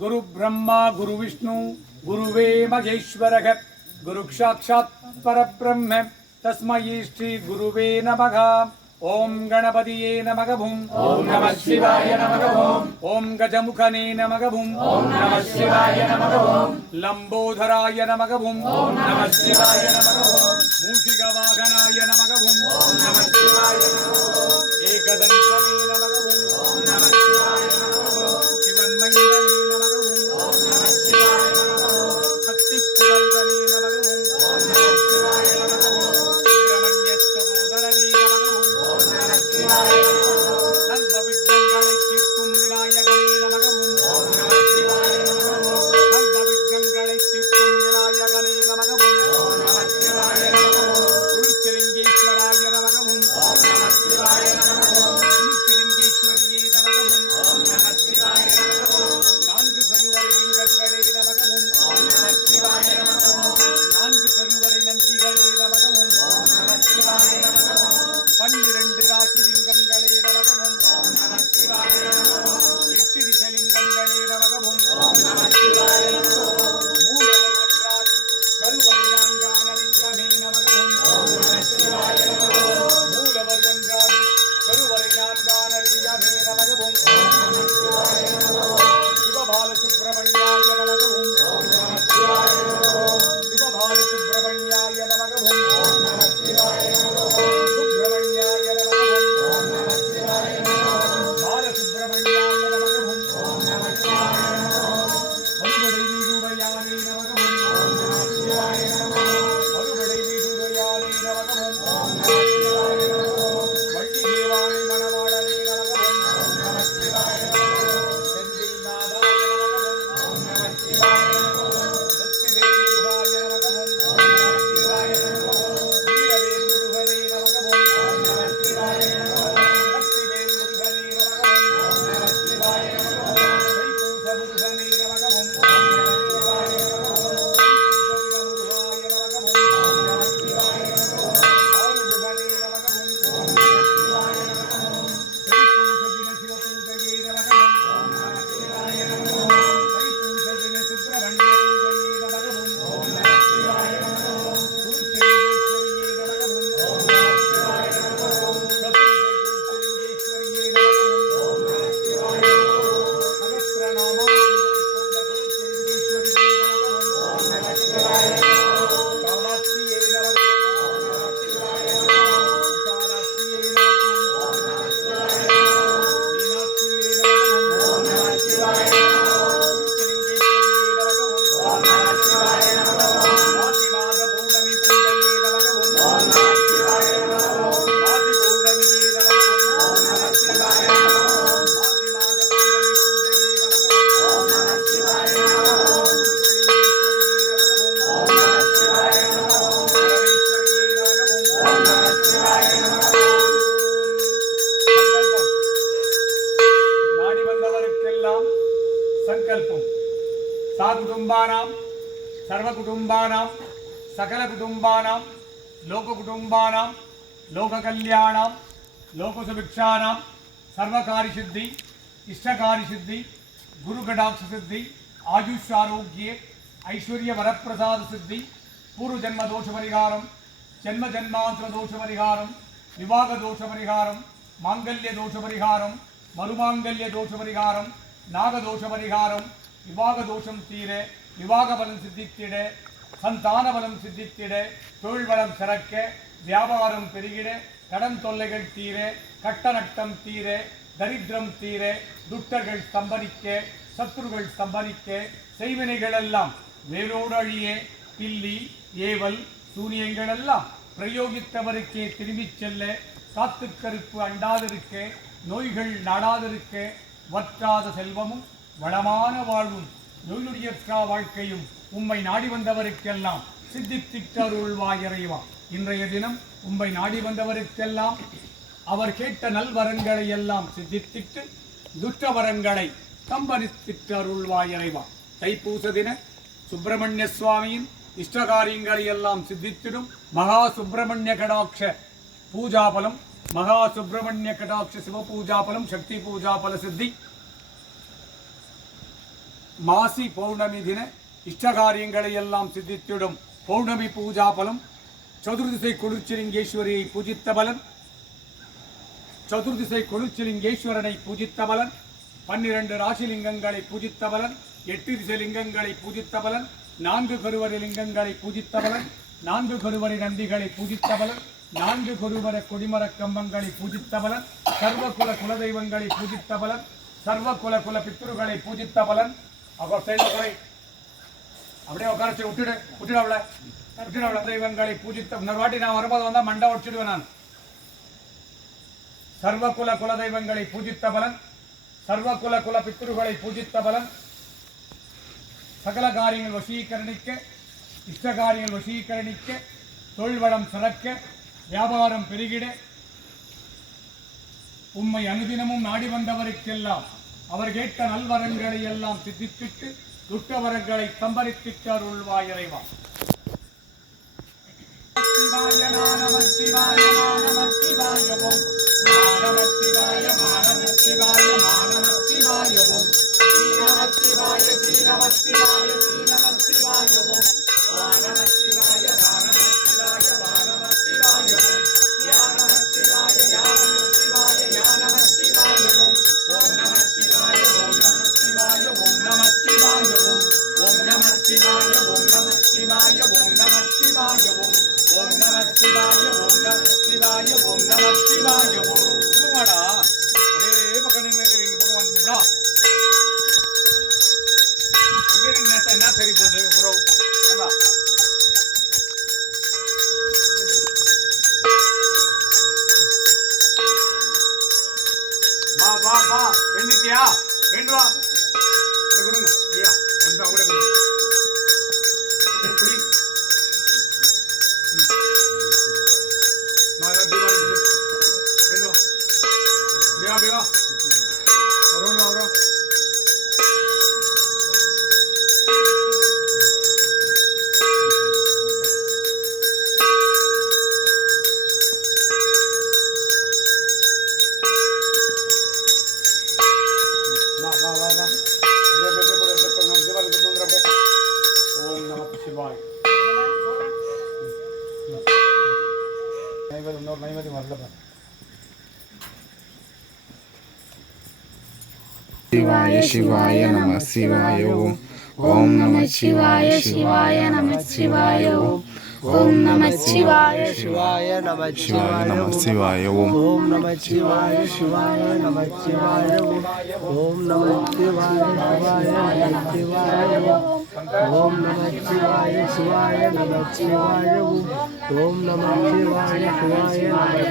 गुरु ब्रह्मा गुरु विष्णु गुरुवे महेश्वरः गुरु साक्षात् परब्रह्म तस्मै श्री गुरुवे नमः। ओम गणपतिये नमः भूम। ओम नमः शिवाय नमः भूम। ओम गजमुखने नमः भूम। ओम नमः शिवाय नमः भूम। लंबोदराय नमः भूम। ओम नमः शिवाय नमः भूम। मूषिकवाहनाय नमः भूम। ओम नमः शिवाय नमः भूम। एकदंतने नमः भूम। ओम नमः शिवाय नमः भूम। शिवन्मण्डने नमः भूम। ओम नमः शिवाय नमः भूम। शक्तिपुरन्दने नमः भूम। ओम नमः शिवाय नमः भूम। सुब्रह्मण्यस्तोदरने नमः भूम। ओम नमः शिवाय नमः भूम। सर्वविघ्नங்களை தீர்க்கும் விநாயகனே நமக ஓம். ओम नमः शिवाय नमः भूम। सर्वविघ्नங்களை தீர்க்கும் விநாயகனே நமக ஓம். ओम नमः शिवाय नमः भूम। குருசிலிங்கேஸ்வராய நமக ஓம். ओम नमः शिवाय नमः भूम। குருசிலிங்கேஸ்வரியே நமக ஓம். ओम नमः शिवाय नमः भूम। நான்கு கருவறை லிங்கங்களே நமக ஓம். ओम नमः शिवाय नमः भूम। நான்கு கருவறை நந்திகளே நமக ஓம். ओम नमः शिवाय नमः भूम। 12 ராசி லிங்கங்களே நமக ஓம். ओम नमः शिवाय नमः भूम। 8 திசலிங்கங்களே நமக ஓம். ओम नमः शिवाय नमः भूम। மூலவர் ஒன்றாகி கருவறை நான்கான லிங்கமே நமக ஓம். ओम नमः शिवाय नमः भूम। மூலவர் ஒன்றாகி கருவறை நான்கான லிங்கமே நமக ஓம். ओम नमः शिवाय नमः भूम। சிவபால சுப்பிரமணியாய நமக ஓம். ओम नमः शिवाय नमः भूम। சிவபால சுப்பிரமணியாய நமக ஓம். ओम नमः शिवाय नमः भूम। சுப்பிரமணியாய நமக ஓம். ओम नमः शिवाय नमः भूम। பால சுப்பிரமணியாய நமக ஓம். ओम नमः शिवाय नमः भूम। மறுபடை வீடுடையானே நமக ஓம். ओम नमः शिवाय नमः भूम। மறுபடை வீடுடையானே நமக ஓம். ओम नमः शिवाय नमः भूम। வள்ளி தேவானை மணவாளனே நமக ஓம். ओम नमः शिवाय नमः भूम। செந்தில் நாதாய நமக ஓம். ओम नमः शिवाय नमः भूम। சக்திவேல் முருகாய நமக ஓம். ओम नमः शिवाय नमः भूम। வீரவேல் முருகனே நமக ஓம். ओम नमः शिवाय नमः भूम। சக்திவேல் முருகனே நமக ஓம். ओम नमः शिवाय नमः भूम। தைப்பூச முருகனே நமக ஓம். ओम नमः शिवाय नमः भूम। தைப்பூச முருகாய நமக ஓம். ओम नमः शिवाय नमः भूम। ஆறுமுகனே நமக ஓம். ओम नमः शिवाय नमः भूम। தைப்பூச தின சிவபூஜையே நமக ஓம். ओम नमः शिवाय नमः भूम। தைப்பூச தின சுப்பிரமணிய பூஜையே நமக ஓம். ओम नमः शिवाय नमः भूम। குருசிலிங்கேஸ்வரியே நமக ஓம். ओम नमः शिवाय नमः भूम। சதுர்த்தை குருசிலிங்கேஸ்வரியே நமக ஓம். ओम नमः शिवाय नमः भूम। சகஸ்ரநாமாவளிகள் கொண்ட குருசிலிங்கேஸ்வரியே நமக ஓம். ओम नमः शिवाय नमः भूम। காமாட்சியே நமக ஓம். ओम नमः शिवाय नमः भूम। விசாலாட்சியே நமக ஓம். ओम नमः शिवाय नमः भूम। மீனாட்சியே நமக ஓம். ओम नमः शिवाय नमः भूम। குருசிலிங்கேஸ்வரியே நமக ஓம். ओम नमः शिवाय नमः भूम। மாசி மாத பௌர்ணமி பூஜையே நமக ஓம். ओम नमः शिवाय नमः भूम। மாசி பௌர்ணமியே நமக ஓம். ओम नमः शिवाय नमः भूम। மாசி மாத பௌர்ணமி பூஜையே நமக ஓம். ओम नमः शिवाय नमः भूम। குருசிலிங்கேஸ்வரியே நமக ஓம். ओम नमः शिवाय नमः भूम। பரமேஸ்வரியே நமக ஓம். ओम नमः शिवाय नमः भूम। சங்கல்பம். நாடி வந்தவருக்கெல்லாம் சங்கல்பம். சாகுடும்பானாம் சர்வகுடும்பானாம் சகலகுடும்பானாம் லோககுடும்பானாம் லோககல்யாணாம் லோகசுபிக்ஷானாம் சர்வகாரிசித்தி இஷ்டகாரிசித்தி குருகடாட்சசித்தி ஆயுஷ் ஆரோக்கியே ஐஸ்வர்ய வரப்பிரசாத சித்தி பூர்வ ஜென்ம தோஷ பரிகாரம் ஜென்ம ஜென்மாந்திர தோஷ பரிகாரம் விவாக தோஷ பரிகாரம் மாங்கல்ய தோஷ பரிகாரம் மறுமாங்கல்ய தோஷ பரிகாரம் நாகதோஷ பரிகாரம் விவாக தோஷம் தீர விவாக பலம் சித்தித்திட சந்தான பலம் சித்தித்திட தொழில் வளம் சிறக்க வியாபாரம் பெருகிட கடன் தொல்லைகள் தீர கட்ட நட்டம் தீர தரித்திரம் தீர துட்டர்கள் ஸ்தம்பரிக்க சத்துருகள் ஸ்தம்பரிக்க செய்வினைகளெல்லாம் வேரோடு அழிய பில்லி ஏவல் சூனியங்களெல்லாம் பிரயோகித்தவருக்கே திரும்பிச் செல்ல காத்துக்கருப்பு அண்டாதிருக்க நோய்கள் நாடாதிருக்க வற்றாத செல்வமும் வளமான வாழ்வும் நோயுடையற்றா வாழ்க்கையும் உம்மை நாடி வந்தவருக்கெல்லாம் சித்தித்திட்டருள்வாய் இறைவா. இன்றைய தினம் உம்மை நாடி வந்தவருக்கெல்லாம் அவர் கேட்ட நல்வரங்களை எல்லாம் சித்தித்திட்டு துஷ்ட வரங்களை கம்பனித்திட்டு அருள்வாய் இறைவா. தைப்பூச தின சுப்பிரமணிய சுவாமியின் இஷ்டகாரியங்களை எல்லாம் சித்தித்திடும் மகா சுப்பிரமணிய கடாட்ச பூஜாபலம் மகா சுப்பிரமணிய கடாட்ச சிவ பூஜாபலம் சக்தி பூஜாபல சித்தி மாசி பௌர்ணமி தின இஷ்டகாரியங்களை எல்லாம் சித்தித்திடும் பௌர்ணமி பூஜா பலம், சதுர்திசை குளிர்ச்சிலிங்கேஸ்வரியை பூஜித்த பலன், சதுர்திசை குளிர்ச்சிலிங்கேஸ்வரனை பூஜித்த பலன், 12 ராசிலிங்கங்களை பூஜித்த பலன், 8 திசை லிங்கங்களை பூஜித்த பலன், 4 கருவறை லிங்கங்களை பூஜித்த பலன், 4 கருவறை நந்திகளை பூஜித்த பலன், 4 கருவறை கொடிமர கம்பங்களை பூஜித்த பலன், சர்வகுல குலதெய்வங்களை பூஜித்த பலன், சர்வகுல குல பித்ருகளை பூஜித்த பலன். அப்போ அப்படியே உட்காரச்சு விட்டுடவில்லை தெய்வங்களை பூஜித்த இன்னொரு வாட்டி நான் வரும்போது வந்தால் மண்டை உடச்சிடுவேன். நான் சர்வகுல குலதெய்வங்களை பூஜித்த பலன், சர்வகுல குல பித்ருகளை பூஜித்த பலன், சகல காரியங்கள் வசீகரணிக்க, இஷ்ட காரியங்கள் வசீகரணிக்க, தொழில் வளம் சிறக்க, வியாபாரம் பெருகிட, உம்மை அனுதினமும் நாடி வந்தவருக்கெல்லாம் அவர் கேட்ட நல்வரங்களை எல்லாம் சித்திப்பிட்டு துட்டவரங்களை சம்பரித்திட்டு அருள்வாய் இறைவா. சிவாய நம சிவாய நம சிவாய ஓம் நம சிவாய நம சிவாய நம சிவாய ஓம் ஸ்ரீ நம சிவாய ஸ்ரீ நம சிவாய ஸ்ரீ நம சிவாய ஓம் நம சிவாய நம சிவாய நம சிவாய ஓம் யா நம சிவாய யா நம சிவாய யா நம சிவாய ஓம் நம சிவாய ஓம் நம சிவாய ஓம் நம சிவாய ஓம் நம சிவாய ஓம் நம சிவாய ஓம் நம சிவாய ஓம் நம சிவாய ஓம் நம சிவாய ஓம் நம சிவாய ஓம். சும்மாடா ஒரே பக்கம் நின்னுக்கிறீங்க பகவான். அங்கே என்ன சரி போகுது ப்ரோ? ஏண்டா வா வா வா எண்ணிட்டியா? ரெண்டு வா கொடுங்க ஐயா, அந்த கூட கொடுங்க. எப்படி शिवाय शिवाय नमः शिवाय ओम नमः शिवाय शिवाय नमः शिवाय ओम नमः शिवाय शिवाय नमः शिवाय ओम नमः शिवाय शिवाय नमः शिवाय ओम नमः शिवाय शिवाय नमः शिवाय ओम नमः शिवाय शिवाय नमः शिवाय ओम नमः शिवाय शिवाय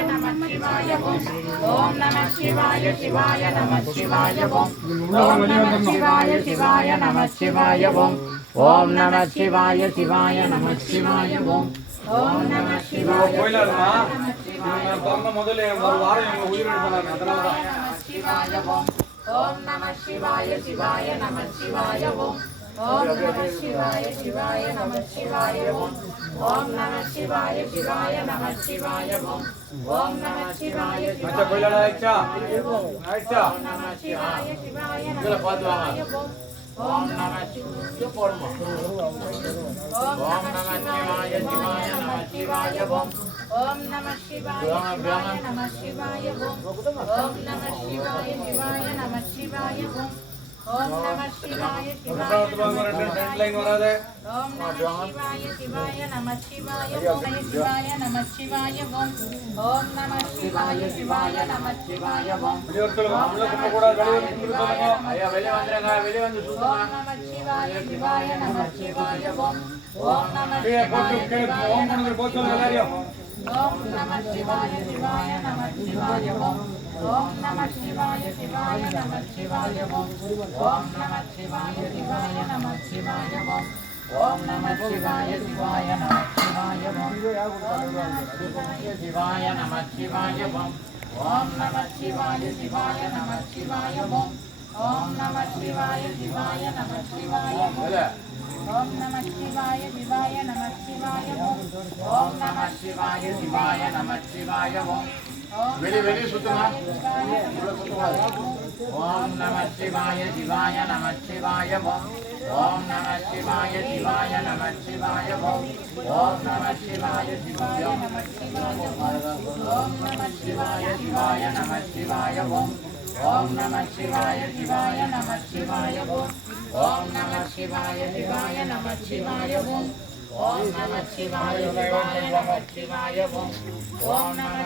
नमः शिवाय ओम नमः शिवाय शिवाय नमः शिवाय ओम नमः शिवाय शिवाय नमः शिवाय ओम नमः शिवाय शिवाय नमः शिवाय ओम नमः शिवाय முதல்ல ஒரு வாரம் எங்க உயிரிழப்பாங்க. அதனாலதான் ओम नमः शिवाय शिवाय नमः शिवाय ओम नमः शिवाय शिवाय नमः शिवाय ओम नमः शिवाय शिवाय नमः शिवाय ओम नमः शिवाय अच्छा कोई लड़ा अच्छा अच्छा नमः शिवाय शिवाय नमः शिवाय ओम नमः शिवाय शिवाय नमः शिवाय ओम नमः शिवाय शिवाय नमः शिवाय ओम नमः शिवाय शिवाय नमः शिवाय ओम नमः शिवाय शिवाय லைன் வராதே. ओम नमः शिवाय शिवाय नमः शिवाय शिवाय नमः शिवाय ओम नमः शिवाय शिवाय नमः शिवाय ஐயா வெளிய வந்துருங்க, வெளிய வந்து ओम नमः शिवाय शिवाय नमः शिवाय ओम नमः ஓம் பண்ணுங்க போய் சொல்லுங்க எல்லாரையும். ओम नमः शिवाय शिवाय नमः शिवाय ओम नमः शिवाय शिवाय नमः शिवाय ओम नमः शिवाय शिवाय नमः शिवाय ओम नमः शिवाय शिवाय नमः शिवाय शिवाय नमः शिवाय ओम नमः शिवाय शिवाय नमः शिवाय ओम नमः शिवाय शिवाय नमः शिवाय ओम नमः शिवाय शिवाय नमः शिवाय ओम नमः शिवाय शिवाय नमः शिवाय வெளியே சுத்தமா ஓம் நம சிவாய சிவாய நம சிவாய ஓம் நம சிவாய சிவாய நம சிவாய ஓம் நம சிவாய சிவாய நம சிவாய ஓம் நம சிவாய சிவாய நம சிவாய ஓம் நம சிவாய சிவாய நம சிவாய ஓம் நம சிவாய சிவாய நம சிவாய ஓம் நம சிவாய சிவாய நம சிவாய ஓம் நம